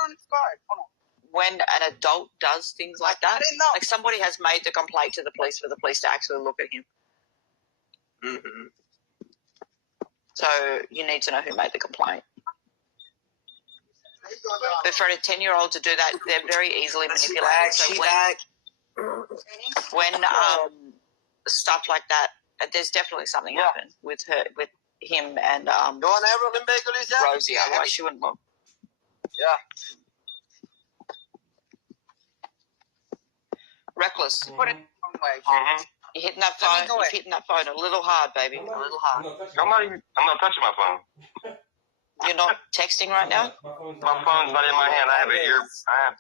on his card. Hold on. When an adult does things like that, like somebody has made the complaint to the police for the police to actually look at him. Mm-hmm. So you need to know who made the complaint. But for a 10-year-old to do that, they're very easily manipulated. So when stuff like that, there's definitely something happened with him and Rosie. Otherwise, she wouldn't look. Yeah. Reckless. Put it the wrong way. You're hitting that phone. You're hitting that phone a little hard, baby. A little hard. I'm not touching my phone. You're not texting right now? My phone's not in my hand. I have it here.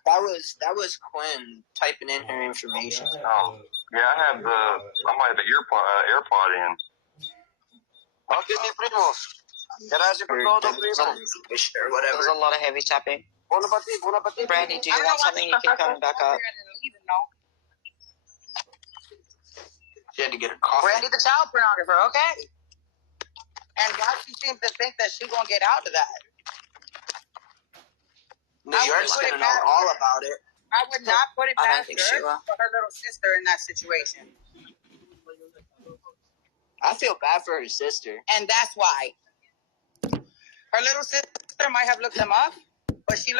That was Quinn typing in her information. Oh, yeah, I might have an AirPod in. Okay, mi primo. Gracias por todo, primo. Or whatever. There's a lot of heavy tapping. Brandi, do you want something? You keep coming back up. She had to get a coffee. Brandi the child pornographer, okay? And why she seems to think that she's gonna get out of that? New York's gonna know all about it. I would not put it past her will. for her little sister in that situation. I feel bad for her sister. And that's why. Her little sister might have looked him up, but she